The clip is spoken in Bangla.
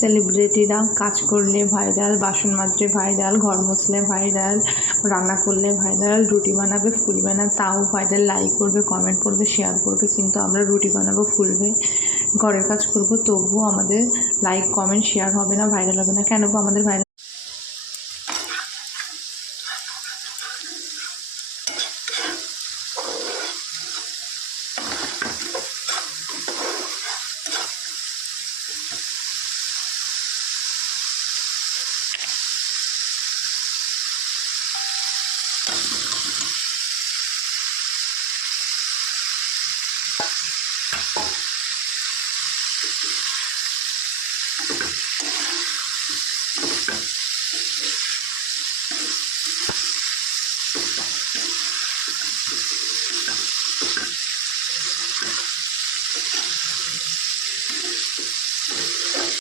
সেলিব্রিটিরা কাজ করলে ভাইরাল, বাসন মাজলে ভাইরাল, ঘর মুছলে ভাইরাল, রান্না করলে ভাইরাল, রুটি বানাবে ফুলবে না তাও ভাইরাল, লাইক করবে, কমেন্ট করবে, শেয়ার করবে। কিন্তু আমরা রুটি বানাবো, ফুলবে, ঘরের কাজ করব, তবুও আমাদের লাইক কমেন্ট শেয়ার হবে না, ভাইরাল হবে না। কেন গো আমাদের ভাইরাল